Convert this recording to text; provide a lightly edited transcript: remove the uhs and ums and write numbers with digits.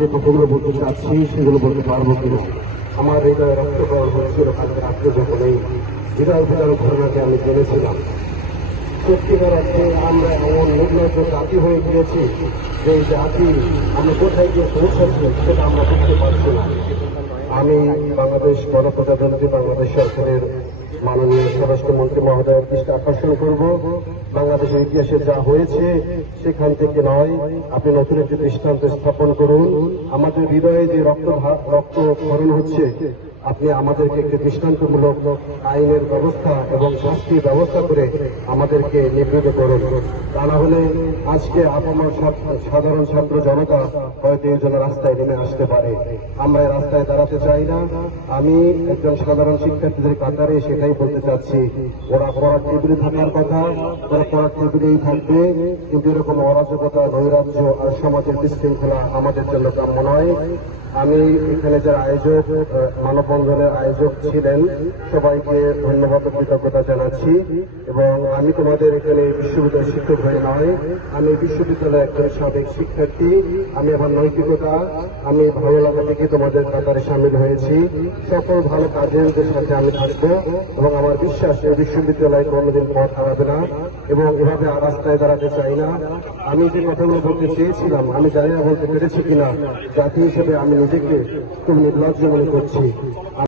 যে কথাগুলো বলতে চাচ্ছি সেগুলো বলতে পারবো কিনা। আমার হৃদয়ে রক্তকরণ হয়েছিল কালকে রাত্রে যখন এই বিরল বিরল ঘটনাকে আমি জেনেছিলাম। সত্যিকার অর্থে আমরা এমন নির্লজ্জ জাতি হয়ে গিয়েছি যে জাতি আমরা কোথায় গিয়ে পৌঁছাচ্ছি সেটা আমরা বুঝতে পারছি না। আমি বাংলাদেশ গণপ্রজাতন্ত্রী বাংলাদেশ সরকারের মাননীয় স্বরাষ্ট্রমন্ত্রী মহোদয়ের দৃষ্টি আকর্ষণ করব, বাংলাদেশের ইতিহাসে যা হয়েছে সেখান থেকে নয়, আপনি নতুন একটি দৃষ্টান্ত স্থাপন করুন। আমাদের হৃদয়ে যে রক্তক্ষরণ হচ্ছে, আপনি আমাদেরকে একটি দৃষ্টান্তমূলক আইনের ব্যবস্থা এবং শাস্তির ব্যবস্থা করে আমাদেরকে নিবৃত করুন। তা না হলে আজকে আপনার সাধারণ ছাত্র জনতা হয়তো এই জন্য রাস্তায় নেমে আসতে পারে। আমরা এই রাস্তায় দাঁড়াতে চাই না। আমি একজন সাধারণ শিক্ষার্থীদের কাতারে সেটাই বলতে চাচ্ছি, ওরা পড়ার টেবিলে থাকার কথা, ওরা পড়ার টেবিলেই থাকবে, কিন্তু এরকম অরাজকতা, নৈরাজ্য আর সমাজের বিশৃঙ্খলা আমাদের জন্য কাম্য নয়। আমি এখানে যারা আয়োজক, মানববন্ধনের আয়োজক ছিলেন, সবাইকে ধন্যবাদ ও কৃতজ্ঞতা জানাচ্ছি। এবং আমি তোমাদের এখানে বিশ্ববিদ্যালয়ের শিক্ষক হয়ে নয়, আমি বিশ্ববিদ্যালয়ের একজন সাবেক শিক্ষার্থী। আমি আমার নৈতিকতা, আমি ভালো লাগা থেকে তোমাদের কাতারে সামিল হয়েছি। সকল ভালো কাজের সাথে আমি থাকবো এবং আমার বিশ্বাস এই বিশ্ববিদ্যালয় কোনোদিন পথ হারাবে না এবং এভাবে রাস্তায় দাঁড়াতে চাই না। আমি যে কথাগুলো বলতে চেয়েছিলাম, আমি জানি না বলতে পেরেছি কিনা, জাতি হিসেবে আমি নিজেকে খুব নির্লজ্জ মনে করছি।